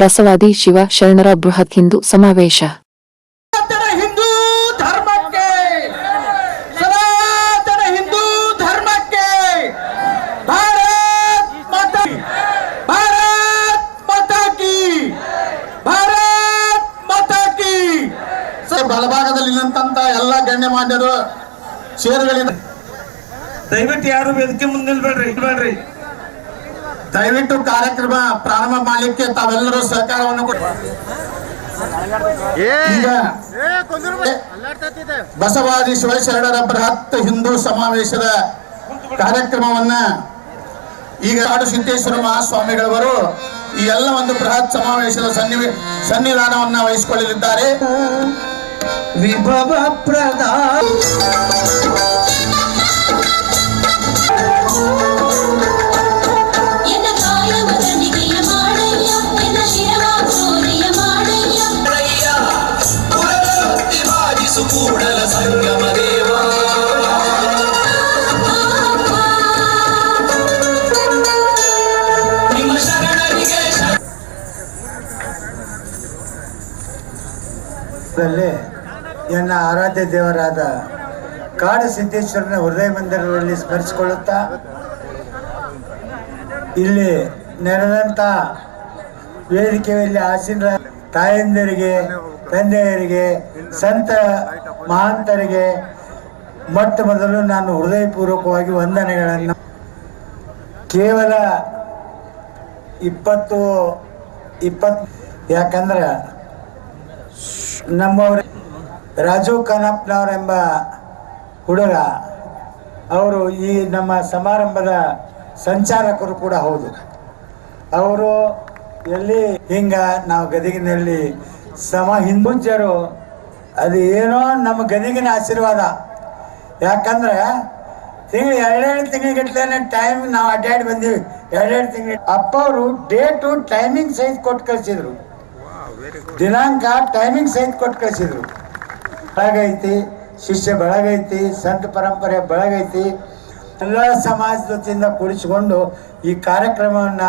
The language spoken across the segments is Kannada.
ಬಸವಾದಿ ಶಿವ ಶರಣರ ಬೃಹತ್ ಹಿಂದೂ ಸಮಾವೇಶ. ಬಲಭಾಗದಲ್ಲಿ ನಿಂತ ಎಲ್ಲ ಗಣ್ಯಮಾನ್ಯರು ಷೇರುಗಳಿಂದ ದಯವಿಟ್ಟು ಯಾರು ವೇದಿಕೆ ಮುಂದೆ ನಿಲ್ಬೇಡ್ರಿ. ದಯವಿಟ್ಟು ಕಾರ್ಯಕ್ರಮ ಪ್ರಾರಂಭ ಮಾಡಲಿಕ್ಕೆ ತಾವೆಲ್ಲರೂ ಸಹಕಾರವನ್ನು ಕೊಡಿ. ಈಗ ಬಸವಾದಿ ಶಿವಶರಣರ ಬೃಹತ್ ಹಿಂದೂ ಸಮಾವೇಶದ ಕಾರ್ಯಕ್ರಮವನ್ನ ಈಗ ಕಾಡು ಸಿದ್ದೇಶ್ವರ ಮಹಾಸ್ವಾಮಿಗಳವರು ಈ ಎಲ್ಲ ಒಂದು ಬೃಹತ್ ಸಮಾವೇಶದ ಸನ್ನಿಧಾನವನ್ನ ವಹಿಸಿಕೊಳ್ಳಲಿದ್ದಾರೆ. ವಿಭವ ಪ್ರಧಾನ ಕೂಡಲ ಸಂಗಮ ದೇವ ನಿಮ್ಮ ಶರಣರಿಗೆ ಎನ್ನ ಆರಾಧ್ಯ ದೇವರಾದ ಕಾಡು ಸಿದ್ದೇಶ್ವರನ ಹೃದಯ ಮಂದಿರದಲ್ಲಿ ಸ್ಮರಿಸಿಕೊಳ್ಳುತ್ತಾ ಇಲ್ಲಿ ನೆರೆದಂತ ವೇದಿಕೆಯಲ್ಲಿ ಆಸೀನ ತಾಯಂದಿರಿಗೆ, ತಂದೆಯರಿಗೆ, ಸಂತ ಮಹಾಂತರಿಗೆ ಮೊಟ್ಟ ಮೊದಲು ನಾನು ಹೃದಯಪೂರ್ವಕವಾಗಿ ವಂದನೆಗಳನ್ನು. ಕೇವಲ 20 ಯಾಕಂದ್ರೆ ನಮ್ಮವ್ರ ರಾಜು ಖಾನಪ್ಪನವರೆಂಬ ಹುಡುಗ ಅವರು ಈ ನಮ್ಮ ಸಮಾರಂಭದ ಸಂಚಾಲಕರು ಕೂಡ ಹೌದು. ಅವರು ಎಲ್ಲಿ ಹಿಂಗ ನಾವು ಗದಗಿನಲ್ಲಿ ಹಿಂದೂಜರು ಅದು ಏನೋ ನಮ್ಮ ಗದಗಿನ ಆಶೀರ್ವಾದ. ಯಾಕಂದ್ರೆ ತಿಂಗಳು 2 ತಿಂಗಳಿಗಟ್ಲೆ ಟೈಮ್ ನಾವು ಅಡ್ಡಾಡಿ ಬಂದೀವಿ. 2 ತಿಂಗಳು ಅಪ್ಪ ಅವರು ಡೇಟು ಟೈಮಿಂಗ್ ಸಹಿತ ಕೊಟ್ಟು ಕಳಿಸಿದ್ರು, ದಿನಾಂಕ ಟೈಮಿಂಗ್ ಸಹಿತ ಕೊಟ್ಟು ಕಳಿಸಿದ್ರು. ಬೆಳಗೈತಿ, ಶಿಷ್ಯ ಬೆಳಗೈತಿ, ಸಂತ ಪರಂಪರೆ ಬೆಳಗೈತಿ. ಎಲ್ಲ ಸಮಾಜದ ವತಿಯಿಂದ ಕೂಡಿಸಿಕೊಂಡು ಈ ಕಾರ್ಯಕ್ರಮವನ್ನ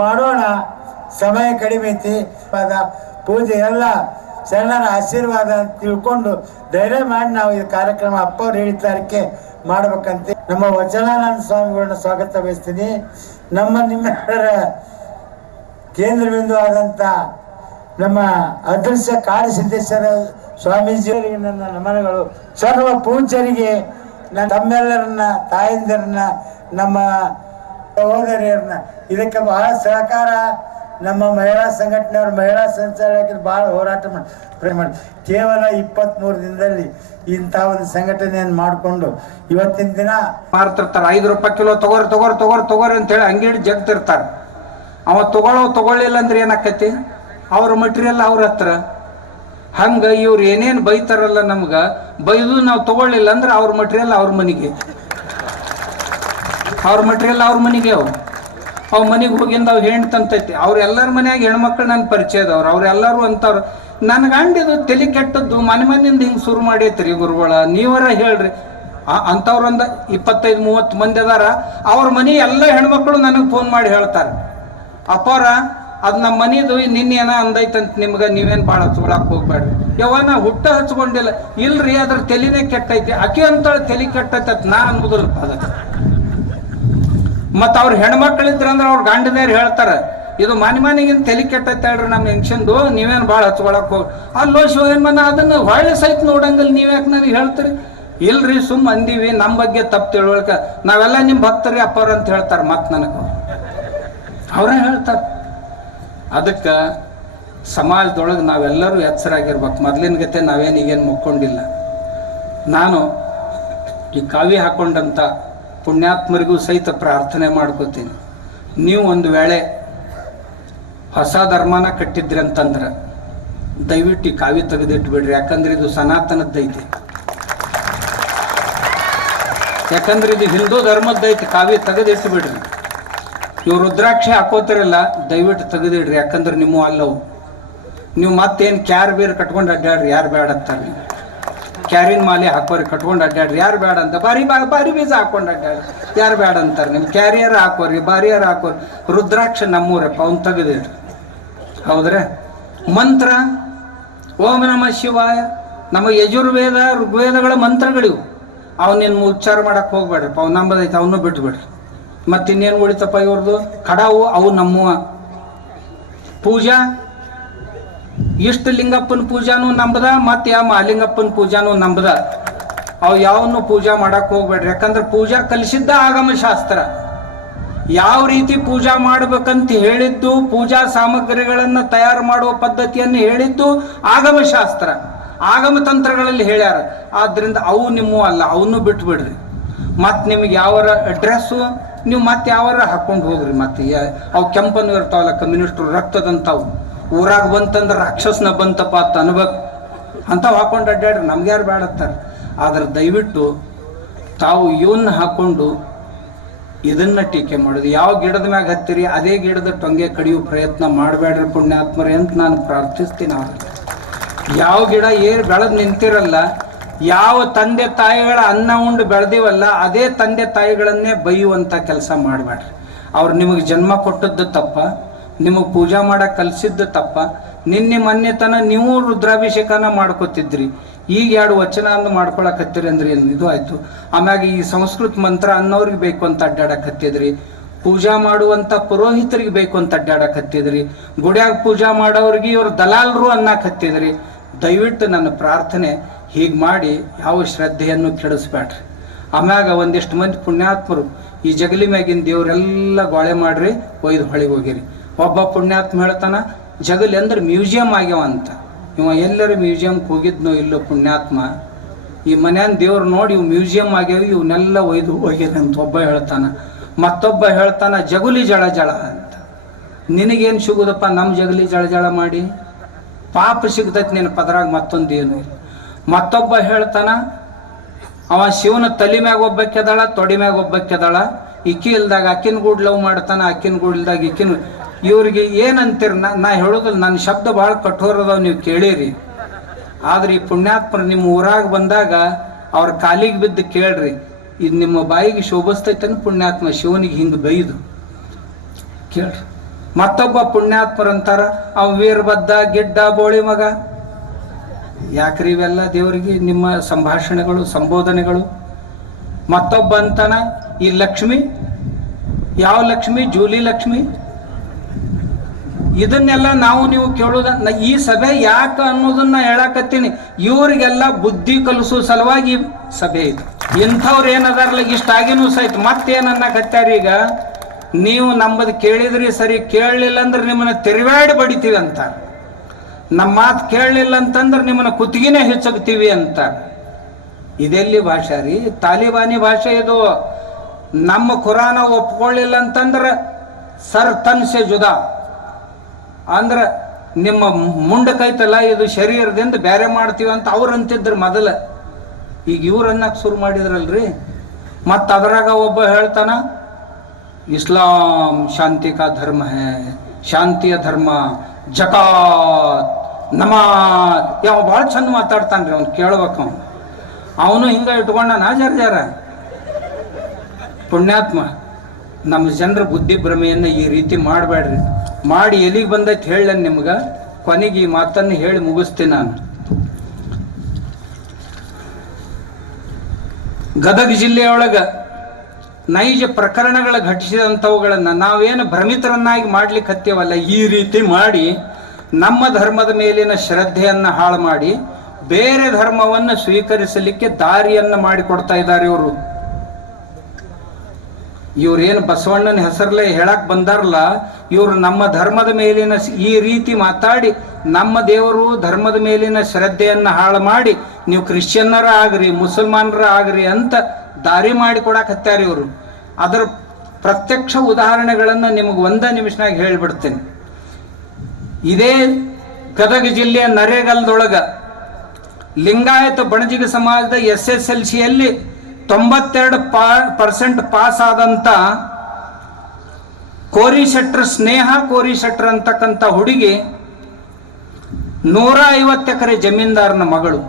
ಮಾಡೋಣ. ಸಮಯ ಕಡಿಮೆ ಐತಿ. ಪೂಜೆ ಎಲ್ಲ ಶರಣರ ಆಶೀರ್ವಾದ ಅಂತ ತಿಳ್ಕೊಂಡು ಧೈರ್ಯ ಮಾಡಿ ನಾವು ಈ ಕಾರ್ಯಕ್ರಮ ಅಪ್ಪ ಅವ್ರು ಹೇಳಿದ್ದಾರಕ್ಕೆ ಮಾಡ್ಬೇಕಂತ ನಮ್ಮ ವಚನಾನಂದ ಸ್ವಾಮಿಗಳನ್ನ ಸ್ವಾಗತ ಬಯಸ್ತೀನಿ. ನಿಮ್ಮೆಲ್ಲರ ಕೇಂದ್ರ ಬಿಂದು ಆದಂತ ನಮ್ಮ ಅದೃಶ್ಯ ಕಾಡು ಸಿದ್ದೇಶ್ವರ ಸ್ವಾಮೀಜಿಯವರಿಗೆ ನನ್ನ ನಮನಗಳು. ಸರ್ವ ಪೂಜ್ಯರಿಗೆ, ತಮ್ಮೆಲ್ಲರನ್ನ, ತಾಯಂದಿರನ್ನ, ನಮ್ಮ ಸಹೋದರಿಯರನ್ನ, ಇದಕ್ಕೆ ಬಹಳ ಸಹಕಾರ ನಮ್ಮ ಮಹಿಳಾ ಸಂಘಟನೆಯವರು, ಮಹಿಳಾ ಸಂಚಾಲಕರು ಬಹಳ ಹೋರಾಟ ಮಾಡಿ ಕೇವಲ 23 ದಿನದಲ್ಲಿ ಇಂಥ ಒಂದು ಸಂಘಟನೆಯನ್ನು ಮಾಡಿಕೊಂಡು ಇವತ್ತಿನ ದಿನ ಮಾರ್ತಿರ್ತಾರೆ. 5 ರೂಪಾಯಿ ಕಿಲೋ ತಗೋರಿ ಅಂತೇಳಿ ಅಂಗಡಿ ಜಗ್ತಿರ್ತಾರೆ. ಅವ ತಗೊಳ್ಳಿಲ್ಲ ಅಂದ್ರೆ ಏನಾಕತಿ? ಅವ್ರ ಮಟೀರಿಯಲ್ ಅವ್ರ ಹತ್ರ. ಹಂಗ ಇವ್ರು ಏನೇನು ಬೈತಾರಲ್ಲ, ನಮ್ಗ ಬೈದು ನಾವು ತಗೊಳ್ಳಿಲ್ಲ ಅಂದ್ರೆ ಅವ್ರ ಮಟೀರಿಯಲ್ ಅವ್ರ ಮನೆಗೆ, ಅವ್ ಮನೆಗೆ ಹೋಗಿಂದ ಅವ್ ಹೆಣ್ತಂತೈತಿ. ಅವ್ರೆಲ್ಲರ ಮನ್ಯಾಗ ಹೆಣ್ಮಕ್ಳು ನನ್ನ ಪರಿಚಯದವ್ರು. ಅವ್ರೆಲ್ಲರೂ ಅಂತವ್ರು ನನ್ನ ಗಂಡಿದು ತಲೆ ಕೆಟ್ಟದ್ದು ಮನೆಯಿಂದ ಹಿಂಗೆ ಶುರು ಮಾಡೈತ್ರಿ ಗುರುಗಳ, ನೀವರ ಹೇಳ್ರಿ. ಅಂಥವ್ರೊಂದು 25-30 ಮಂದಿ ಅದಾರ. ಅವ್ರ ಮನೆ ಎಲ್ಲ ಹೆಣ್ಮಕ್ಳು ನನಗೆ ಫೋನ್ ಮಾಡಿ ಹೇಳ್ತಾರೆ, ಅಪ್ಪವ್ರ ಅದು ನಮ್ಮ ಮನೆದು ನಿನ್ನೇನ ಅಂದೈತಂತ ನಿಮ್ಗೆ, ನೀವೇನು ಭಾಳ ಹಚ್ಕೊಳಕ್ ಹೋಗ್ಬೇಡ್ರಿ. ನಾ ಹುಟ್ಟ ಹಚ್ಕೊಂಡಿಲ್ಲ. ಇಲ್ರಿ, ಅದ್ರ ತಲೆನೇ ಕೆಟ್ಟೈತಿ. ಅಕ್ಕಿ ಅಂತೇಳಿ ತಲೆ ಕೆಟ್ಟೈತ ನಾ ಅನ್ನೋದಿಲ್ಲ ಅದಕ್ಕೆ. ಮತ್ತು ಅವ್ರ ಹೆಣ್ಮಕ್ಳಿದ್ರಂದ್ರೆ ಅವ್ರ ಗಂಡದೇರು ಹೇಳ್ತಾರೆ, ಇದು ಮನೆಗಿಂತ ತಲೆ ಕೆಟ್ಟೈತೆ ಹೇಳ್ರಿ ನಮ್ಮ ಹೆಂಗ್ಸಂದು, ನೀವೇನು ಭಾಳ ಹಚ್ಕೊಳಕ್ ಹೋಗಿ. ಅಲ್ಲೋ ಶಿವಮನ ಅದನ್ನು ಹೊಳ್ಳೆ ಸಹಿತ ನೋಡಂಗಿಲ್ಲ, ನೀವ್ಯಾಕೆ ನನಗೆ ಹೇಳ್ತೀರಿ? ಇಲ್ರಿ, ಸುಮ್ಮ ಅಂದೀವಿ, ನಮ್ಮ ಬಗ್ಗೆ ತಪ್ಪು ತಿಳುವಳಿಕೆ, ನಾವೆಲ್ಲ ನಿಮ್ಮ ಭಕ್ತರಿ ಅಪ್ಪವ್ರ ಅಂತ ಹೇಳ್ತಾರೆ. ಮತ್ತು ನನಗೆ ಅವರೇ ಹೇಳ್ತಾರೆ. ಅದಕ್ಕೆ ಸಮಾಜದೊಳಗೆ ನಾವೆಲ್ಲರೂ ಎಚ್ಚರಾಗಿರ್ಬೇಕು. ಮೊದಲಿನ ಗತೆ ನಾವೇನು ಈಗೇನು ಮುಕ್ಕೊಂಡಿಲ್ಲ. ನಾನು ಈ ಕಾವಿ ಹಾಕೊಂಡಂಥ ಪುಣ್ಯಾತ್ಮರಿಗೂ ಸಹಿತ ಪ್ರಾರ್ಥನೆ ಮಾಡ್ಕೋತೀನಿ. ನೀವು ಒಂದು ವೇಳೆ ಹೊಸ ಧರ್ಮನ ಕಟ್ಟಿದ್ರಿ ಅಂತಂದ್ರೆ ದಯವಿಟ್ಟು ಈ ಕಾವಿ ತೆಗೆದಿಟ್ಬಿಡ್ರಿ. ಯಾಕಂದ್ರೆ ಇದು ಸನಾತನದ್ದೈತಿ. ಯಾಕಂದ್ರೆ ಇದು ಹಿಂದೂ ಧರ್ಮದ್ದೈತಿ. ಕಾವಿ ತೆಗೆದಿಟ್ಟು ಬಿಡ್ರಿ. ಇವ್ರು ರುದ್ರಾಕ್ಷಿ ಹಾಕೋತಿರಲ್ಲ, ದಯವಿಟ್ಟು ತೆಗೆದಿಡ್ರಿ. ಯಾಕಂದ್ರೆ ನಿಮ್ಮ ಅಲ್ಲವು. ನೀವು ಮತ್ತೇನು ಕ್ಯಾರ್ ಬೇರೆ ಕಟ್ಕೊಂಡು ಅಡ್ಡಾಡ್ರಿ, ಯಾರು ಬೇಡ ಅಂತಾರೆ. ನೀವು ಕ್ಯಾರಿನ ಮಾಲೆ ಹಾಕೋರಿ, ಕಟ್ಕೊಂಡು ಅಡ್ಡಾಡ್ರಿ, ಯಾರು ಬೇಡ ಅಂತ. ಬಾರಿ ಬೀಜ ಹಾಕೊಂಡು ಅಡ್ಡಾಡ್ರಿ, ಯಾರು ಬೇಡ ಅಂತಾರೆ. ನಿಮ್ಮ ಕ್ಯಾರಿಯರ್ ಹಾಕೋರಿ, ಬಾರಿಯರ್ ಹಾಕೋರಿ. ರುದ್ರಾಕ್ಷ ನಮ್ಮೂರಪ್ಪ, ಅವ್ನು ತೆಗೆದಿಡ್ರಿ. ಹೌದ್ರೆ? ಮಂತ್ರ ಓಂ ನಮಃ ಶಿವಾಯ, ನಮ್ಮ ಯಜುರ್ವೇದ ಋಗ್ವೇದಗಳ ಮಂತ್ರಗಳಿವು. ಅವನೇನು ಉಚ್ಚಾರ ಮಾಡಕ್ಕೆ ಹೋಗ್ಬೇಡ್ರಪ್ಪ, ಅವ್ನು ನಂಬದೈತೆ, ಅವನು ಬಿಟ್ಬಿಡ್ರಿ. ಮತ್ತಿನ್ನೇನು ಉಳಿತಪ್ಪ ಇವ್ರದ್ದು? ಕಡಾವು ಅವು ನಮ್ಮವ. ಪೂಜಾ ಇಷ್ಟ ಲಿಂಗಪ್ಪನ ಪೂಜಾನು ನಂಬದ, ಮತ್ತೆ ಯಾವ ಮಹಾಲಿಂಗಪ್ಪನ ಪೂಜಾನು ನಂಬದ. ಅವು ಯಾವನ್ನು ಪೂಜಾ ಮಾಡಕ್ಕೆ ಹೋಗ್ಬೇಡ್ರಿ. ಯಾಕಂದ್ರೆ ಪೂಜಾ ಕಲಿಸಿದ್ದ ಆಗಮ ಶಾಸ್ತ್ರ. ಯಾವ ರೀತಿ ಪೂಜಾ ಮಾಡ್ಬೇಕಂತ ಹೇಳಿದ್ದು, ಪೂಜಾ ಸಾಮಗ್ರಿಗಳನ್ನು ತಯಾರು ಮಾಡುವ ಪದ್ಧತಿಯನ್ನು ಹೇಳಿದ್ದು ಆಗಮ ಶಾಸ್ತ್ರ, ಆಗಮ ತಂತ್ರಗಳಲ್ಲಿ ಹೇಳ್ಯಾರ. ಆದ್ರಿಂದ ಅವು ನಿಮ್ಮ ಅಲ್ಲ, ಅವನು ಬಿಟ್ಬಿಡ್ರಿ. ಮತ್ತೆ ನಿಮ್ಗೆ ಯಾವರ ಡ್ರೆಸ್ಸು ನೀವು ಮತ್ತೆ ಯಾವಾರ ಹಾಕೊಂಡು ಹೋಗ್ರಿ. ಮತ್ತೆ ಅವು ಕೆಂಪನ್ನು ಇರ್ತಾವಲ್ಲ, ಕಮ್ಯುನಿಸ್ಟ್ರು ರಕ್ತದಂತಾವು. ಊರಾಗ ಬಂತಂದ್ರೆ ರಾಕ್ಷಸನ ಬಂತಪ್ಪ ಅಂತ ಅನ್ಬೇಕು. ಅಂಥವು ಹಾಕೊಂಡು ಅಡ್ಡಾಡ್ರಿ, ನಮ್ಗೆ ಯಾರು ಬೇಡತ್ತಾರೆ. ಆದ್ರೆ ದಯವಿಟ್ಟು ತಾವು ಇವನ್ನ ಹಾಕೊಂಡು ಇದನ್ನ ಟೀಕೆ ಮಾಡೋದು. ಯಾವ ಗಿಡದ ಮ್ಯಾಗ ಹತ್ತಿರಿ ಅದೇ ಗಿಡದ ಟೊಂಗೆ ಕಡಿಯೋ ಪ್ರಯತ್ನ ಮಾಡಬೇಡ್ರಿ ಪುಣ್ಯಾತ್ಮರೇ ಅಂತ ನಾನು ಪ್ರಾರ್ಥಿಸ್ತೀನಿ. ಅವ್ರಿಗೆ ಯಾವ ಗಿಡ ಬೆಳೆದು ನಿಂತಿರಲ್ಲ, ಯಾವ ತಂದೆ ತಾಯಿಗಳ ಅನ್ನ ಉಂಡು ಬೆಳೆದಿವಲ್ಲ, ಅದೇ ತಂದೆ ತಾಯಿಗಳನ್ನೇ ಬೈಯುವಂಥ ಕೆಲಸ ಮಾಡಬೇಡ್ರಿ. ಅವ್ರು ನಿಮಗೆ ಜನ್ಮ ಕೊಟ್ಟದ್ದು ತಪ್ಪ, ನಿಮಗೆ ಪೂಜಾ ಮಾಡಕ್ಕೆ ಕಲಿಸಿದ್ದು ತಪ್ಪ. ನಿನ್ನೆ ಮೊನ್ನೆತನ ನೀವು ರುದ್ರಾಭಿಷೇಕನ ಮಾಡ್ಕೋತಿದ್ರಿ, ಈಗ 2 ವಚನ ಅಂದು ಮಾಡ್ಕೊಳಕತ್ತೀರಿ ಅಂದ್ರೆ ಏನು ಇದು ಆಯ್ತು. ಆಮ್ಯಾಗ ಈ ಸಂಸ್ಕೃತ ಮಂತ್ರ ಅನ್ನೋರಿಗೆ ಬೇಕು ಅಂತ ಅಡ್ಡಾಡಕತ್ತಿದ್ರಿ, ಪೂಜಾ ಮಾಡುವಂಥ ಪುರೋಹಿತರಿಗೆ ಬೇಕು ಅಂತ ಅಡ್ಡಾಡಕತ್ತಿದ್ರಿ, ಗುಡ್ಯಾಗ ಪೂಜಾ ಮಾಡೋರಿಗೆ ಇವ್ರು ದಲಾಲರು ಅನ್ನಕತ್ತಿದ್ರಿ. ದಯವಿಟ್ಟು ನನ್ನ ಪ್ರಾರ್ಥನೆ, ಹೀಗೆ ಮಾಡಿ ಯಾವ ಶ್ರದ್ಧೆಯನ್ನು ಕೆಡಿಸ್ಬೇಡ್ರಿ. ಆಮ್ಯಾಗ ಒಂದಿಷ್ಟು ಮಂದಿ ಪುಣ್ಯಾತ್ಮರು ಈ ಜಗಲಿ ಮ್ಯಾಗಿನ ದೇವರೆಲ್ಲ ಗೋಳೆ ಮಾಡ್ರಿ, ಒಯ್ದು ಹೊಳಿಗೆ ಹೋಗಿರಿ. ಒಬ್ಬ ಪುಣ್ಯಾತ್ಮ ಹೇಳ್ತಾನ, ಜಗಲಿ ಅಂದ್ರೆ ಮ್ಯೂಸಿಯಂ ಆಗ್ಯಾವ ಅಂತ. ಇವ ಎಲ್ಲರೂ ಮ್ಯೂಸಿಯಂಗೆ ಹೋಗಿದ್ನೋ ಇಲ್ಲೋ ಪುಣ್ಯಾತ್ಮ, ಈ ಮನ್ಯಾನ ದೇವ್ರು ನೋಡಿ ಇವು ಮ್ಯೂಸಿಯಂ ಆಗ್ಯಾವ, ಇವನ್ನೆಲ್ಲ ಒಯ್ದು ಹೋಗ್ಯಾರ ಅಂತ ಒಬ್ಬ ಹೇಳ್ತಾನ. ಮತ್ತೊಬ್ಬ ಹೇಳ್ತಾನ ಜಗುಲಿ ಜಳ ಜಳ ಅಂತ. ನಿನಗೇನು ಸಿಗುದಪ್ಪ ನಮ್ಮ ಜಗಲಿ ಜಳ ಜಳ ಮಾಡಿ? ಪಾಪ ಸಿಗ್ತೈತಿ ನಿನ್ನ ಪದರಾಗ, ಮತ್ತೊಂದು ಏನು ಇಲ್ಲ. ಮತ್ತೊಬ್ಬ ಹೇಳ್ತಾನ, ಅವ ಶಿವನ ತಲೆ ಮ್ಯಾಗ ಒಬ್ಬಕ್ಕೆದಾಳ, ತೊಡಿ ಮ್ಯಾಗ ಒಬ್ಬಕ್ಕೆದಾಳ. ಇಕ್ಕಿ ಇಲ್ದಾಗ ಅಕ್ಕಿನ ಗೂಡ್ ಲವ್ ಮಾಡ್ತಾನ, ಅಕ್ಕಿನ ಗೂಡ್ಲ್ದಾಗ ಇಕ್ಕಿನ. ಇವ್ರಿಗೆ ಏನಂತೀರ? ನಾ ಹೇಳೋದಿಲ್ಲ, ನನ್ನ ಶಬ್ದ ಭಾಳ ಕಠೋರ ಅದಾವ, ನೀವು ಕೇಳಿರಿ. ಆದ್ರೆ ಈ ಪುಣ್ಯಾತ್ಮರು ನಿಮ್ಮ ಊರಾಗ ಬಂದಾಗ ಅವ್ರ ಕಾಲಿಗೆ ಬಿದ್ದು ಕೇಳ್ರಿ, ಇದು ನಿಮ್ಮ ಬಾಯಿಗೆ ಶೋಭಿಸ್ತೈತನ ಪುಣ್ಯಾತ್ಮ ಶಿವನಿಗೆ ಹಿಂಗೆ ಬೈದು ಕೇಳ್ರಿ. ಮತ್ತೊಬ್ಬ ಪುಣ್ಯಾತ್ಮರಂತಾರ, ಅವ ವೀರಭದ್ರ ಗಿಡ್ಡ ಬೋಳಿ ಮಗ. ಯಾಕ್ರಿ ಇವೆಲ್ಲ ದೇವರಿಗೆ ನಿಮ್ಮ ಸಂಭಾಷಣೆಗಳು, ಸಂಬೋಧನೆಗಳು? ಮತ್ತೊಬ್ಬ ಅಂತಾನ, ಈ ಲಕ್ಷ್ಮಿ ಯಾವ ಲಕ್ಷ್ಮಿ? ಜೂಲಿ ಲಕ್ಷ್ಮಿ. ಇದನ್ನೆಲ್ಲ ನಾವು ನೀವು ಕೇಳೋದ. ಈ ಸಭೆ ಯಾಕೆ ಅನ್ನೋದನ್ನ ಹೇಳಕತ್ತೀನಿ. ಇವ್ರಿಗೆಲ್ಲ ಬುದ್ಧಿ ಕಲಿಸೋ ಸಲುವಾಗಿ ಸಭೆ ಇದು. ಇಂಥವ್ರು ಏನದಾರಲ್ಲ, ಇಷ್ಟಾಗಿನೂ ಸಹಿತ ಮತ್ತೇನನ್ನಕತ್ಯಾರ ಈಗ, ನೀವು ನಂಬದು ಕೇಳಿದ್ರಿ ಸರಿ, ಕೇಳಲಿಲ್ಲ ಅಂದ್ರೆ ನಿಮ್ಮನ್ನ ತಿರುವಾಡಿ ಬಡಿತೀವಿ ಅಂತ. ನಮ್ಮ ಮಾತು ಕೇಳಲಿಲ್ಲ ಅಂತಂದ್ರೆ ನಿಮ್ಮನ್ನ ಕುತ್ತಿಗೆನೇ ಹೆಚ್ಚಗ್ತೀವಿ ಅಂತ. ಇದೆಲ್ಲಿ ಭಾಷೆ ರೀ? ತಾಲಿಬಾನಿ ಭಾಷೆ ಇದು. ನಮ್ಮ ಖುರಾನ ಒಪ್ಕೊಳ್ಳಿಲ್ಲ ಅಂತಂದ್ರೆ ಸರ್ ತನ್ಸೆ ಜುದಾ ಅಂದ್ರೆ ನಿಮ್ಮ ಮುಂಡಕೈತಲ್ಲ ಇದು ಶರೀರದಿಂದ ಬೇರೆ ಮಾಡ್ತೀವಿ ಅಂತ ಅವ್ರು ಅಂತಿದ್ರು ಮೊದಲ. ಈಗ ಇವ್ರು ಅನ್ನಕ್ಕೆ ಶುರು ಮಾಡಿದ್ರಲ್ರಿ. ಮತ್ತು ಅದರಾಗ ಒಬ್ಬ ಹೇಳ್ತಾನ, ಇಸ್ಲಾಂ ಶಾಂತಿ ಕಾ ಧರ್ಮ ಹೇ, ಶಾಂತಿಯ ಧರ್ಮ, ಜಕಾತ್, ನಮಾಜ್. ಯಾವ ಭಾಳ ಚಂದ ಮಾತಾಡ್ತಾನ್ರಿ, ಅವ್ನು ಕೇಳ್ಬೇಕು. ಅವನು ಹಿಂಗ ಇಟ್ಕೊಂಡನ ಜರ ಪುಣ್ಯಾತ್ಮ. ನಮ್ಮ ಜನರ ಬುದ್ಧಿ ಭ್ರಮೆಯನ್ನು ಈ ರೀತಿ ಮಾಡಬೇಡ್ರಿ. ಮಾಡಿ ಎಲ್ಲಿಗೆ ಬಂದೈತೆ ಹೇಳ ನಿಮ್ಗೆ. ಕೊನೆಗೆ ಈ ಮಾತನ್ನು ಹೇಳಿ ಮುಗಿಸ್ತೀನಿ ನಾನು. ಗದಗ ಜಿಲ್ಲೆಯೊಳಗ ನೈಜ ಪ್ರಕರಣಗಳ ಘಟಿಸಿದಂಥವುಗಳನ್ನು ನಾವೇನು ಭ್ರಮಿತರನ್ನಾಗಿ ಮಾಡ್ಲಿಕ್ಕೆ ಹತ್ತೇವಲ್ಲ, ಈ ರೀತಿ ಮಾಡಿ ನಮ್ಮ ಧರ್ಮದ ಮೇಲಿನ ಶ್ರದ್ಧೆಯನ್ನು ಹಾಳು ಮಾಡಿ ಬೇರೆ ಧರ್ಮವನ್ನು ಸ್ವೀಕರಿಸಲಿಕ್ಕೆ ದಾರಿಯನ್ನು ಮಾಡಿಕೊಡ್ತಾ ಇದ್ದಾರೆ ಇವರು. ಇವ್ರೇನು ಬಸವಣ್ಣನ ಹೆಸರಲ್ಲೇ ಹೇಳಕ್ ಬಂದಾರಲ್ಲ, ಇವರು ನಮ್ಮ ಧರ್ಮದ ಮೇಲಿನ ಈ ರೀತಿ ಮಾತಾಡಿ ನಮ್ಮ ದೇವರು ಧರ್ಮದ ಮೇಲಿನ ಶ್ರದ್ಧೆಯನ್ನು ಹಾಳು ಮಾಡಿ ನೀವು ಕ್ರಿಶ್ಚಿಯನ್ನರ ಆಗ್ರಿ, ಮುಸಲ್ಮಾನರ ಆಗ್ರಿ ಅಂತ ದಾರಿ ಮಾಡಿ ಕೊಡಕ್ ಹತ್ತಾರ ಇವರು. ಅದರ ಪ್ರತ್ಯಕ್ಷ ಉದಾಹರಣೆಗಳನ್ನು ನಿಮಗೆ 1 ನಿಮಿಷನಾಗ ಹೇಳಿಬಿಡ್ತೇನೆ. ಇದೇ ಗದಗ ಜಿಲ್ಲೆಯ ನರೇಗಲ್ದೊಳಗ ಲಿಂಗಾಯತ ಬಣಜಿಗ ಸಮಾಜದ SSLCಯಲ್ಲಿ 92% ಪಾಸ್ ಆದಂತ ಕೋರಿ ಶೆಟ್ರ್, ಸ್ನೇಹ ಕೋರಿ ಶೆಟ್ರ್ ಅಂತಕ್ಕಂಥ ಹುಡುಗಿ 150 ಎಕರೆ ಜಮೀನ್ದಾರನ ಮಗಳು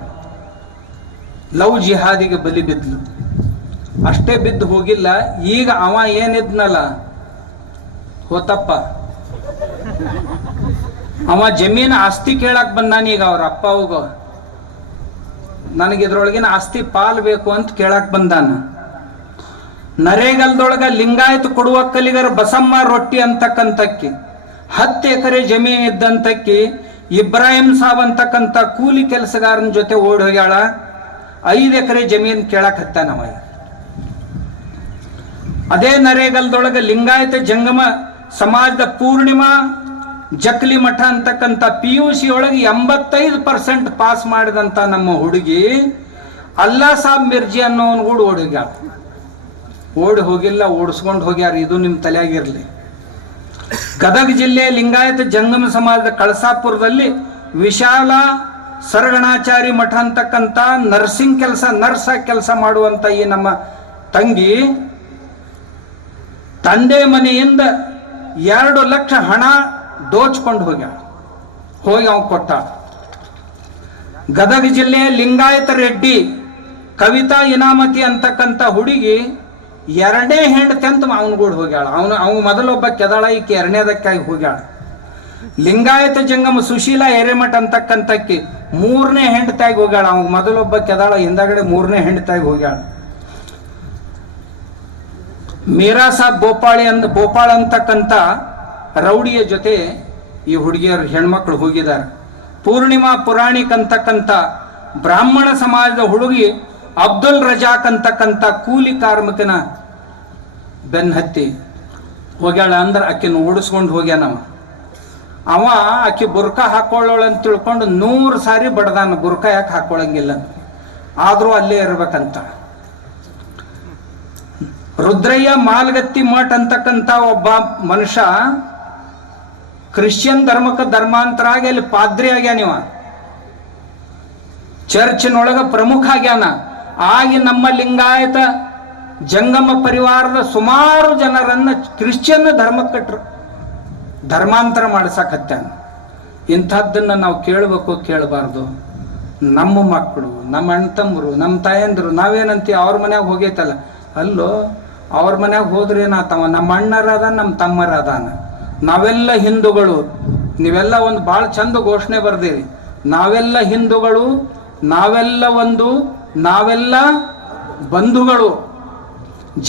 ಲವ್ ಜಿಹಾದಿಗೆ ಬಲಿ ಬಿದ್ಲು. ಅಷ್ಟೇ ಬಿದ್ದು ಹೋಗಿಲ್ಲ, ಈಗ ಅವ ಏನಿದ್ನಲ್ಲ ಹೋತಪ್ಪ, ಅವ ಜಮೀನ್ ಆಸ್ತಿ ಕೇಳಕ್ ಬಂದಾನ. ಈಗ ಅವ್ರ ಅಪ್ಪ ಹೋಗ ನನಗೆ ಇದ್ರೊಳಗಿನ ಆಸ್ತಿ ಪಾಲ್ ಬೇಕು ಅಂತ ಕೇಳಕ್ ಬಂದಾನ. ನರೇಗಲ್ದೊಳಗ ಲಿಂಗಾಯತ್ ಕೊಡುವ ಕಲಿಗರ ಬಸಮ್ಮ ರೊಟ್ಟಿ ಅಂತಕ್ಕಂತಕ್ಕಿ 10 ಎಕರೆ ಜಮೀನ್ ಇದ್ದಂತಕ್ಕಿ ಇಬ್ರಾಹಿಂ ಸಾಬ್ ಅಂತಕ್ಕಂತ ಕೂಲಿ ಕೆಲಸಗಾರನ ಜೊತೆ ಓಡಿ ಹೋಗ್ಯಾಳ. 5 ಎಕರೆ ಜಮೀನ್ ಕೇಳಕ್ ಹತ್ತಾನವ. ಅದೇ ನರೇಗಲ್ದೊಳಗ ಲಿಂಗಾಯತ ಜಂಗಮ ಸಮಾಜದ ಪೂರ್ಣಿಮಾ ಜಕ್ಲಿ ಮಠ ಅಂತಕ್ಕಂಥ PUC ಒಳಗೆ 85% ಪಾಸ್ ಮಾಡಿದಂತ ನಮ್ಮ ಹುಡುಗಿ ಅಲ್ಲಾ ಸಾಬ್ ಮಿರ್ಜಿ ಅನ್ನೋನ್ ಕೂಡ ಓಡಿ ಹೋಗಿಲ್ಲ, ಓಡಿಸ್ಕೊಂಡು ಹೋಗ್ಯಾರ. ಇದು ನಿಮ್ ತಲೆಯಾಗಿರ್ಲಿ. ಗದಗ ಜಿಲ್ಲೆಯ ಲಿಂಗಾಯತ ಜಂಗಮ ಸಮಾಜದ ಕಳಸಾಪುರದಲ್ಲಿ ವಿಶಾಲ ಸರಗಣಾಚಾರಿ ಮಠ ಅಂತಕ್ಕಂಥ ನರ್ಸ್ ಕೆಲಸ ಮಾಡುವಂತ ಈ ನಮ್ಮ ತಂಗಿ ತಂದೆ ಮನೆಯಿಂದ 2 ಲಕ್ಷ ಹಣ ದೋಚ್ಕೊಂಡು ಹೋಗಿ ಅವ್ ಕೊಟ್ಟ. ಗದಗ ಜಿಲ್ಲೆಯ ಲಿಂಗಾಯತ ರೆಡ್ಡಿ ಕವಿತಾ ಇನಾಮತಿ ಅಂತಕ್ಕಂಥ ಹುಡುಗಿ 2ನೇ ಹೆಂಡತಿ ಅಂತ ಅವನಗೂಡ್ ಹೋಗ್ಯಾಳ. ಅವನು ಮೊದಲೊಬ್ಬ ಕೆದಾಳ, ಈಕೆ 2ನೇದಕ್ಕಾಗಿ ಹೋಗ್ಯಾಳ. ಲಿಂಗಾಯತ ಜಂಗಮ ಸುಶೀಲಾ ಹಿರೇಮಠ ಅಂತಕ್ಕಂಥಕ್ಕೆ 3ನೇ ಹೆಂಡತಿಯಾಗಿ ಹೋಗ್ಯಾಳ. ಅವ್ನು ಮೊದಲೊಬ್ಬ ಕೆದಾಳ, ಹಿಂದಗಡೆ 3ನೇ ಹೆಂಡತಿಯಾಗಿ ಹೋಗ್ಯಾಳ. ಮೀರಾ ಸಾಬ್ ಬೋಪಾಳ್ ಅಂತಕ್ಕಂಥ ರೌಡಿಯ ಜೊತೆ ಈ ಹುಡುಗಿಯರು ಹೆಣ್ಮಕ್ಳು ಹೋಗಿದ್ದಾರೆ. ಪೂರ್ಣಿಮಾ ಪುರಾಣಿಕ್ ಅಂತಕ್ಕಂಥ ಬ್ರಾಹ್ಮಣ ಸಮಾಜದ ಹುಡುಗಿ ಅಬ್ದುಲ್ ರಜಾಕ್ ಅಂತಕ್ಕಂಥ ಕೂಲಿ ಕಾರ್ಮಿಕನ ಬೆನ್ ಹತ್ತಿ ಹೋಗ್ಯಾಳ. ಅಂದ್ರೆ ಆಕಿನ ಓಡಿಸ್ಕೊಂಡು ಹೋಗ್ಯಾನವ. ಆಕಿ ಬುರ್ಕಾ ಹಾಕೊಳ್ಳೋಳ ಅಂತ ತಿಳ್ಕೊಂಡು 100 ಸಾರಿ ಬಡ್ದಾನ. ಬುರ್ಕಾ ಯಾಕೆ ಹಾಕೊಳ್ಳಂಗಿಲ್ಲ, ಆದ್ರೂ ಅಲ್ಲೇ ಇರ್ಬೇಕಂತ. ರುದ್ರಯ್ಯ ಮಾಲ್ಗತ್ತಿ ಮಠ್ ಅಂತಕ್ಕಂಥ ಒಬ್ಬ ಮನುಷ್ಯ ಕ್ರಿಶ್ಚಿಯನ್ ಧರ್ಮಕ್ಕೆ ಧರ್ಮಾಂತರ ಆಗಿ ಅಲ್ಲಿ ಪಾದ್ರಿ ಆಗ್ಯಾನಿವ. ಚರ್ಚ್ನೊಳಗ ಪ್ರಮುಖ ಆಗ್ಯಾನ. ಆಗಿ ನಮ್ಮ ಲಿಂಗಾಯತ ಜಂಗಮ ಪರಿವಾರದ ಸುಮಾರು ಜನರನ್ನ ಕ್ರಿಶ್ಚಿಯನ್ ಧರ್ಮಕ್ಕೆ ಧರ್ಮಾಂತರ ಮಾಡಿಸಕತ್ತಾನ. ಇಂಥದ್ದನ್ನ ನಾವು ಕೇಳಬೇಕು, ಕೇಳಬಾರ್ದು. ನಮ್ಮ ಮಕ್ಕಳು, ನಮ್ಮ ಅಣ್ಣ ತಮ್ಮರು, ನಮ್ಮ ತಾಯಂದ್ರು ನಾವೇನಂತೀವಿ, ಅವ್ರ ಮನ್ಯಾಗ ಹೋಗೈತಲ್ಲ, ಅಲ್ಲೋ ಅವ್ರ ಮನ್ಯಾಗ ಹೋದ್ರೆ ಏನಾತವ, ನಮ್ಮ ಅಣ್ಣರಾದ ನಮ್ಮ ತಮ್ಮರಾದಾನ, ನಾವೆಲ್ಲ ಹಿಂದೂಗಳು. ನೀವೆಲ್ಲ ಒಂದು ಭಾಳ ಚಂದ ಘೋಷಣೆ ಬರ್ದಿರಿ, ನಾವೆಲ್ಲ ಹಿಂದೂಗಳು, ನಾವೆಲ್ಲ ಬಂಧುಗಳು,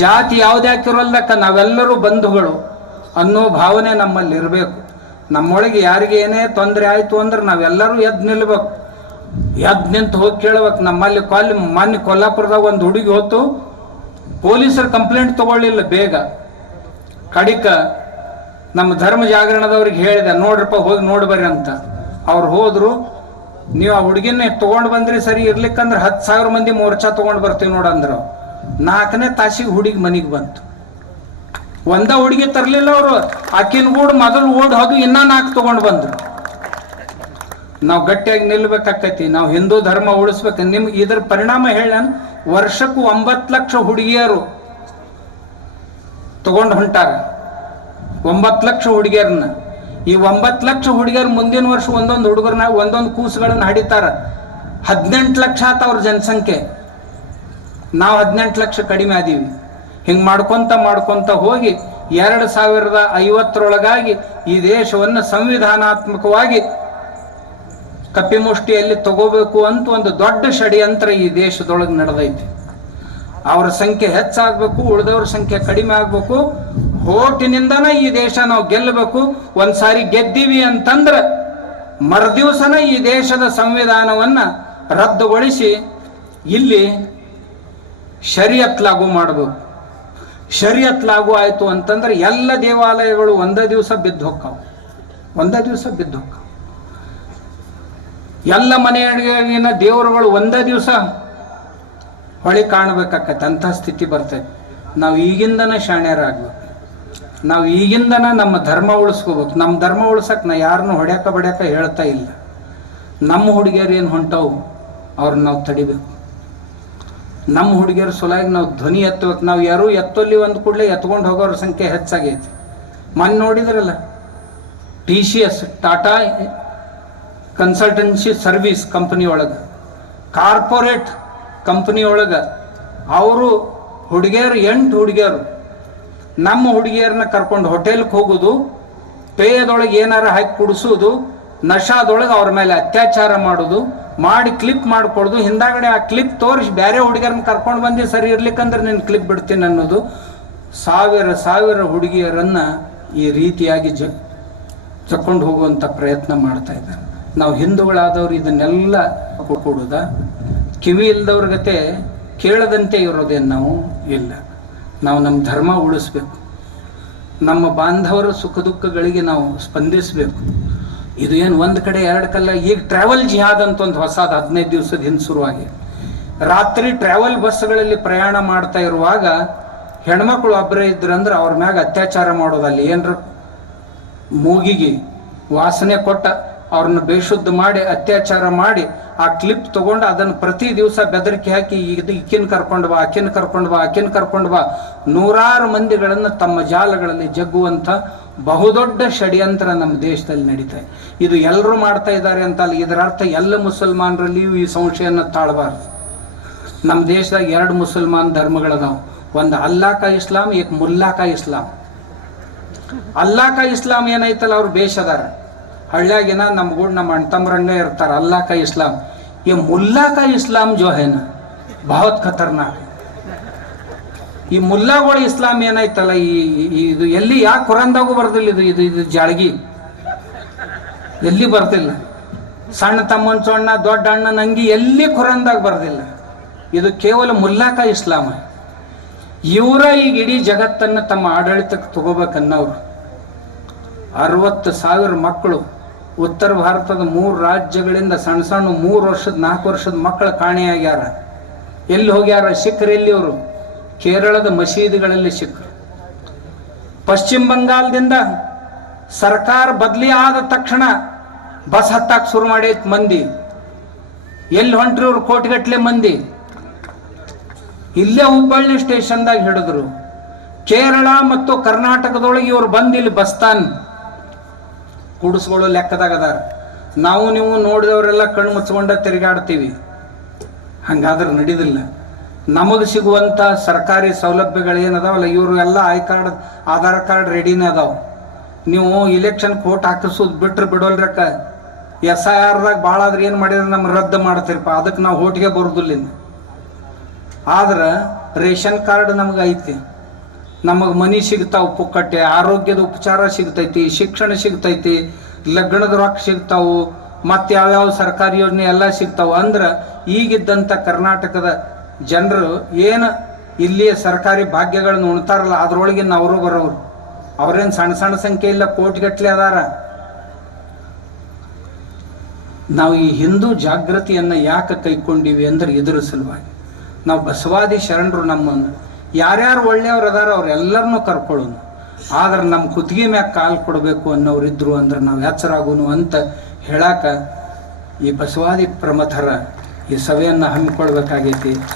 ಜಾತಿ ಯಾವ್ದ್ಯಾಕಿರೋಲ್ಲಕ್ಕ ನಾವೆಲ್ಲರೂ ಬಂಧುಗಳು ಅನ್ನೋ ಭಾವನೆ ನಮ್ಮಲ್ಲಿ ಇರಬೇಕು. ನಮ್ಮೊಳಗೆ ಯಾರಿಗೆ ಏನೇ ತೊಂದರೆ ಆಯ್ತು ಅಂದ್ರೆ ನಾವೆಲ್ಲರೂ ಎದ್ದು ನಿಲ್ಬೇಕು. ಎದ್ದು ನಿಂತು ಹೋಗಿ ಕೇಳ್ಬೇಕು. ನಮ್ಮಲ್ಲಿ ಮೊನ್ನೆ ಕೊಲ್ಲಾಪುರದಾಗ ಒಂದು ಹುಡುಗಿ ಹೋತು, ಪೊಲೀಸರು ಕಂಪ್ಲೇಂಟ್ ತಗೊಳ್ಳಿಲ್ಲ ಬೇಗ. ಕಡಿಕ ನಮ್ಮ ಧರ್ಮ ಜಾಗರಣದವ್ರಿಗೆ ಹೇಳಿದೆ, ನೋಡ್ರಪ್ಪ ಹೋಗಿ ನೋಡ್ಬರ್ರಿ ಅಂತ. ಅವ್ರು ಹೋದ್ರು. ನೀವು ಆ ಹುಡುಗಿನ ತಗೊಂಡು ಬಂದ್ರಿ ಸರಿ, ಇರ್ಲಿಕ್ಕಂದ್ರೆ 10,000 ಮಂದಿ ಮೋರ್ಚಾ ತಗೊಂಡು ಬರ್ತೀವಿ ನೋಡಂದ್ರು. 4ನೇ ತಾಸಿಗೆ ಹುಡುಗಿ ಮನೆಗೆ ಬಂತು. ಒಂದ ಹುಡುಗಿ ತರ್ಲಿಲ್ಲ ಅವರು, ಆಕಿನ ಕೂಡ ಮೊದಲು ಓಡ್ ಹೋಗಿ ಇನ್ನ 4 ತಗೊಂಡು ಬಂದ್ರು. ನಾವು ಗಟ್ಟಿಯಾಗಿ ನಿಲ್ಬೇಕಾಕೈತಿ. ನಾವು ಹಿಂದೂ ಧರ್ಮ ಉಳಿಸ್ಬೇಕು. ನಿಮ್ಗೆ ಇದ್ರ ಪರಿಣಾಮ ಹೇಳ, ವರ್ಷಕ್ಕೂ 9 ಲಕ್ಷ ಹುಡುಗಿಯರು ತಗೊಂಡು ಹೊಂಟಾರ. 9 ಲಕ್ಷ ಹುಡುಗಿಯರನ್ನ. ಈ 9 ಲಕ್ಷ ಹುಡುಗಿಯರು ಮುಂದಿನ ವರ್ಷ ಒಂದೊಂದು ಹುಡುಗರನ್ನ ಒಂದೊಂದು ಕೂಸುಗಳನ್ನ ಹಡಿತಾರ. 18 ಲಕ್ಷ ಆತ ಅವ್ರ ಜನಸಂಖ್ಯೆ. ನಾವು 18 ಲಕ್ಷ ಕಡಿಮೆ ಆದೀವಿ. ಹಿಂಗೆ ಮಾಡ್ಕೊಂತ ಹೋಗಿ 2050ರೊಳಗಾಗಿ ಈ ದೇಶವನ್ನು ಸಂವಿಧಾನಾತ್ಮಕವಾಗಿ ಕಪಿಮುಷ್ಟಿಯಲ್ಲಿ ತಗೋಬೇಕು ಅಂತ ಒಂದು ದೊಡ್ಡ ಷಡ್ಯಂತ್ರ ಈ ದೇಶದೊಳಗೆ ನಡೆದೈತಿ. ಅವ್ರ ಸಂಖ್ಯೆ ಹೆಚ್ಚಾಗಬೇಕು, ಉಳಿದವ್ರ ಸಂಖ್ಯೆ ಕಡಿಮೆ ಆಗ್ಬೇಕು. ಹೋಟಿನಿಂದನ ಈ ದೇಶ ನಾವು ಗೆಲ್ಲಬೇಕು. ಒಂದ್ಸಾರಿ ಗೆದ್ದೀವಿ ಅಂತಂದ್ರ ಮರುದಿವಸನ ಈ ದೇಶದ ಸಂವಿಧಾನವನ್ನ ರದ್ದುಗೊಳಿಸಿ ಇಲ್ಲಿ ಶರಿಯತ್ ಲಾಗು ಮಾಡಬೇಕು. ಶರಿಯತ್ ಲಾಗು ಆಯ್ತು ಅಂತಂದ್ರೆ ಎಲ್ಲ ದೇವಾಲಯಗಳು ಒಂದೇ ದಿವಸ ಬಿದ್ದು ಹೊಕ್ಕಾವು. ಎಲ್ಲ ಮನೆಯೊಳಗಿನ ದೇವರುಗಳು ಒಂದೇ ದಿವಸ ಹೊಳಿ ಕಾಣಬೇಕಾಕತ್ತೆ. ಅಂಥ ಸ್ಥಿತಿ ಬರ್ತೈತೆ. ನಾವು ಈಗಿಂದನ ಶಾಣ್ಯರಾಗ್ಬೇಕು. ನಾವು ಈಗಿಂದನ ನಮ್ಮ ಧರ್ಮ ಉಳಿಸ್ಕೋಬೇಕು. ನಮ್ಮ ಧರ್ಮ ಉಳಿಸಕ್ಕೆ ನಾ ಯಾರನ್ನೂ ಹೊಡ್ಯಾಕ ಬಡ್ಯಾಕ ಹೇಳ್ತಾ ಇಲ್ಲ. ನಮ್ಮ ಹುಡುಗಿಯರು ಏನು ಹೊಂಟವು ಅವ್ರನ್ನ ನಾವು ತಡಿಬೇಕು. ನಮ್ಮ ಹುಡುಗಿಯರು ಸೊಲಾಗಿ ನಾವು ಧ್ವನಿ ಎತ್ತಬೇಕು. ನಾವು ಯಾರು ಎತ್ತಲ್ಲಿ ಒಂದು ಕೂಡಲೇ ಎತ್ಕೊಂಡು ಹೋಗೋರ ಸಂಖ್ಯೆ ಹೆಚ್ಚಾಗೈತಿ. ಮೊನ್ನೆ ನೋಡಿದ್ರಲ್ಲ, TCS Tata consultancy service company ಒಳಗೆ, ಕಾರ್ಪೊರೇಟ್ ಕಂಪನಿ ಒಳಗೆ ಅವರು ಹುಡುಗಿಯರು 8 ಹುಡುಗಿಯರು ನಮ್ಮ ಹುಡುಗಿಯರನ್ನ ಕರ್ಕೊಂಡು ಹೋಟೆಲ್ಗೆ ಹೋಗೋದು, ಪೇಯದೊಳಗೆ ಏನಾರ ಹಾಕಿ ಕುಡಿಸೋದು, ನಶಾದೊಳಗೆ ಅವ್ರ ಮೇಲೆ ಅತ್ಯಾಚಾರ ಮಾಡೋದು, ಮಾಡಿ ಕ್ಲಿಪ್ ಮಾಡ್ಕೊಳ್ಳೋದು, ಹಿಂದಾಗಡೆ ಆ ಕ್ಲಿಪ್ ತೋರಿಸಿ ಬೇರೆ ಹುಡುಗಿಯರನ್ನ ಕರ್ಕೊಂಡು ಬಂದು ಸರಿ ಇರ್ಲಿಕ್ಕಂದ್ರೆ ನೀನು ಕ್ಲಿಪ್ ಬಿಡ್ತೀನಿ ಅನ್ನೋದು, ಸಾವಿರ ಹುಡುಗಿಯರನ್ನ ಈ ರೀತಿಯಾಗಿ ಚಕ್ಕೊಂಡು ಹೋಗುವಂಥ ಪ್ರಯತ್ನ ಮಾಡ್ತಾ ಇದ್ದಾರೆ. ನಾವು ಹಿಂದೂಗಳಾದವ್ರು ಇದನ್ನೆಲ್ಲ ಕೊಡುದ, ಕಿವಿ ಇಲ್ದವ್ರ ಗತೆ ಕೇಳದಂತೆ ಇರೋದೇನು ನಾವು ಇಲ್ಲ. ನಾವು ನಮ್ಮ ಧರ್ಮ ಉಳಿಸ್ಬೇಕು, ನಮ್ಮ ಬಾಂಧವರ ಸುಖ ದುಃಖಗಳಿಗೆ ನಾವು ಸ್ಪಂದಿಸಬೇಕು. ಇದು ಏನು ಒಂದು ಕಡೆ ಎರಡು ಕಲ್ಲ. ಈಗ ಟ್ರಾವೆಲ್ ಜಿಹಾದ್ ಅಂತ ಒಂದು ಹೊಸದು 15 ದಿವಸದ ಹಿಂದೆ ಶುರುವಾಗಿ, ರಾತ್ರಿ ಟ್ರಾವೆಲ್ ಬಸ್ಗಳಲ್ಲಿ ಪ್ರಯಾಣ ಮಾಡ್ತಾ ಇರುವಾಗ ಹೆಣ್ಮಕ್ಳು ಒಬ್ಬರೇ ಇದ್ರಂದ್ರೆ ಅವ್ರ ಮ್ಯಾಗ ಅತ್ಯಾಚಾರ ಮಾಡೋದಲ್ಲಿ ಏನ್ರ ಮೂಗಿಗೆ ವಾಸನೆ ಕೊಟ್ಟ ಅವ್ರನ್ನ ಬೇಶುದ್ಧ ಮಾಡಿ ಅತ್ಯಾಚಾರ ಮಾಡಿ ಆ ಕ್ಲಿಪ್ ತಗೊಂಡು ಅದನ್ನು ಪ್ರತಿ ದಿವಸ ಬೆದರಿಕೆ ಹಾಕಿ ಇಕ್ಕಿನ ಕರ್ಕೊಂಡು ಬಾ, ಅಕ್ಕಿನ ಕರ್ಕೊಂಡು ಬಾ, ನೂರಾರು ಮಂದಿಗಳನ್ನು ತಮ್ಮ ಜಾಲಗಳಲ್ಲಿ ಜಗ್ಗುವಂಥ ಬಹುದೊಡ್ಡ ಷಡ್ಯಂತ್ರ ನಮ್ಮ ದೇಶದಲ್ಲಿ ನಡೀತಾ ಇದೆ. ಇದು ಎಲ್ಲರೂ ಮಾಡ್ತಾ ಇದ್ದಾರೆ ಅಂತಲ್ಲ, ಇದರ ಅರ್ಥ ಎಲ್ಲ ಮುಸಲ್ಮಾನರಲ್ಲಿಯೂ ಈ ಸಂಶಯನ ತಾಳಬಾರ್ದು. ನಮ್ಮ ದೇಶದಾಗ 2 ಮುಸಲ್ಮಾನ್ ಧರ್ಮಗಳದಾವ, ಒಂದು ಅಲ್ಲಾ ಕಾ ಇಸ್ಲಾಂ, ಏಕ್ ಮುಲ್ಲಾ ಕಾ ಇಸ್ಲಾಂ. ಅಲ್ಲಾ ಕಾ ಇಸ್ಲಾಂ ಏನೈತಲ್ಲ ಅವ್ರು ಬೇಷದಾರ, ಹಳ್ಳಿಯಾಗಿನ ನಮ್ಮ ಅಣ್ತಂಬ್ರಂಗ ಇರ್ತಾರೆ. ಅಲ್ಲಾ ಕಾ ಇಸ್ಲಾಂ, ये मुल्ला का इस्लाम जो है ना बहुत खतरनाक है. ಈ ಮುಲ್ಲಾಗಳ ಇಸ್ಲಾಂ ಏನೈತಲ್ಲ, ಇದು ಎಲ್ಲಿ ಯಾಕೆ ಕುರಾನ್ದಾಗೂ ಬರ್ದಿಲ್ಲ, ಇದು ಜಾಳ್ಗಿ ಎಲ್ಲಿ ಬರ್ದಿಲ್ಲ. ಸಣ್ಣ ತಮ್ಮನ ಸೊಣ್ಣ ದೊಡ್ಡ ಅಣ್ಣನ ಅಂಗಿ ಎಲ್ಲಿ ಕುರಾನ್ದಾಗ ಬರ್ದಿಲ್ಲ. ಇದು ಕೇವಲ ಮುಲ್ಲಾ ಕಾ ಇಸ್ಲಾಂ. ಇವರ ಈಗ ಇಡೀ ಜಗತ್ತನ್ನು ತಮ್ಮ ಆಡಳಿತಕ್ಕೆ ತಗೋಬೇಕನ್ನೋರು. 60,000 ಮಕ್ಕಳು ಉತ್ತರ ಭಾರತದ 3 ರಾಜ್ಯಗಳಿಂದ ಸಣ್ಣ 3 ವರ್ಷದ 4 ವರ್ಷದ ಮಕ್ಕಳು ಕಾಣೆಯಾಗ್ಯಾರ. ಎಲ್ಲಿ ಹೋಗ್ಯಾರ? ಸಿಖ್ರು ಎಲ್ಲಿ? ಅವರು ಕೇರಳದ ಮಸೀದಿಗಳಲ್ಲಿ ಸಿಖ್ರು. ಪಶ್ಚಿಮ ಬಂಗಾಳದಿಂದ ಸರ್ಕಾರ ಬದಲಿ ಆದ ತಕ್ಷಣ ಬಸ್ ಹತ್ತಾಕ್ ಶುರು ಮಾಡೈತ್ ಮಂದಿ. ಎಲ್ಲಿ ಹೊಂಟ್ರಿ? ಅವ್ರು ಕೋಟಿಗಟ್ಲೆ ಮಂದಿ ಇಲ್ಲೇ ಹುಬ್ಬಳ್ಳಿ ಸ್ಟೇಷನ್ದಾಗ ಹಿಡಿದ್ರು. ಕೇರಳ ಮತ್ತು ಕರ್ನಾಟಕದೊಳಗೆ ಇವ್ರು ಬಂದು ಇಲ್ಲಿ ಬಸ್ತಾನ್ ಕುಡಿಸ್ಕೊಳ್ಳೋ ಲೆಕ್ಕದಾಗ ಅದಾರ. ನೀವು ನೋಡಿದವರೆಲ್ಲ ಕಣ್ಣು ಮುಚ್ಕೊಂಡ ತಿರುಗಾಡ್ತೀವಿ, ಹಂಗಾದ್ರೆ ನಡೀದಿಲ್ಲ. ನಮಗೆ ಸಿಗುವಂಥ ಸರ್ಕಾರಿ ಸೌಲಭ್ಯಗಳೇನದಾವಲ್ಲ, ಇವರು ಎಲ್ಲ ಆಧಾರ್ ಕಾರ್ಡ್ ರೆಡಿನೇ ಅದಾವ. ನೀವು ಇಲೆಕ್ಷನ್ ಕೋಟ್ ಹಾಕಿಸೋದು ಬಿಟ್ರೆ ಬಿಡೋಲ್ರಕ್ಕ. SIRದಾಗ ಭಾಳ ಆದ್ರೆ ಏನು ಮಾಡಿದ್ರೆ ನಮ್ಗೆ ರದ್ದು ಮಾಡ್ತೀರಪ್ಪ, ಅದಕ್ಕೆ ನಾವು ಓಟಿಗೆ ಬರೋದಿಲ್ಲ. ಆದ್ರೆ ರೇಷನ್ ಕಾರ್ಡ್ ನಮ್ಗೆ ಐತಿ, ನಮಗೆ ಮನಿ ಸಿಗ್ತಾವ ಪುಕ್ಕಟ್ಟೆ, ಆರೋಗ್ಯದ ಉಪಚಾರ ಸಿಗ್ತೈತಿ, ಶಿಕ್ಷಣ ಸಿಗ್ತೈತಿ, ಲಗ್ನದ ರೊಕ್ಕ ಸಿಗ್ತಾವು, ಮತ್ತೆ ಯಾವ್ಯಾವ ಸರ್ಕಾರಿ ಯೋಜನೆ ಎಲ್ಲ ಸಿಗ್ತಾವ. ಅಂದ್ರೆ ಈಗಿದ್ದಂಥ ಕರ್ನಾಟಕದ ಜನರು ಏನು ಇಲ್ಲಿಯ ಸರ್ಕಾರಿ ಭಾಗ್ಯಗಳನ್ನ ಉಣ್ತಾರಲ್ಲ, ಅದ್ರೊಳಗಿನ ಅವರು ಬರೋರು. ಅವ್ರೇನು ಸಣ್ಣ ಸಂಖ್ಯೆ ಇಲ್ಲ, ಕೋಟಿಗಟ್ಲೆ ಅದಾರ. ನಾವು ಈ ಹಿಂದೂ ಜಾಗೃತಿಯನ್ನು ಯಾಕೆ ಕೈಕೊಂಡಿವಿ ಅಂದ್ರೆ ಇದರ ಸಲುವಾಗಿ. ನಾವು ಬಸವಾದಿ ಶರಣರು ನಮ್ಮನ್ನು ಯಾರ್ಯಾರು ಒಳ್ಳೆಯವ್ರು ಅದಾರ ಅವ್ರೆಲ್ಲರನ್ನೂ ಕರ್ಕೊಳ್ಳೋನು. ಆದ್ರೆ ನಮ್ಮ ಕುತ್ತಿಗೆ ಮ್ಯಾಗ ಕಾಲು ಕೊಡಬೇಕು ಅನ್ನೋರಿದ್ರು ಅಂದ್ರೆ ನಾವು ಎಚ್ಚರಾಗೋನು ಅಂತ ಹೇಳಾಕ ಈ ಬಸವಾದಿ ಪ್ರಮಥರ ಈ ಸಭೆಯನ್ನು ಹಮ್ಮಿಕೊಳ್ಬೇಕಾಗೈತಿ.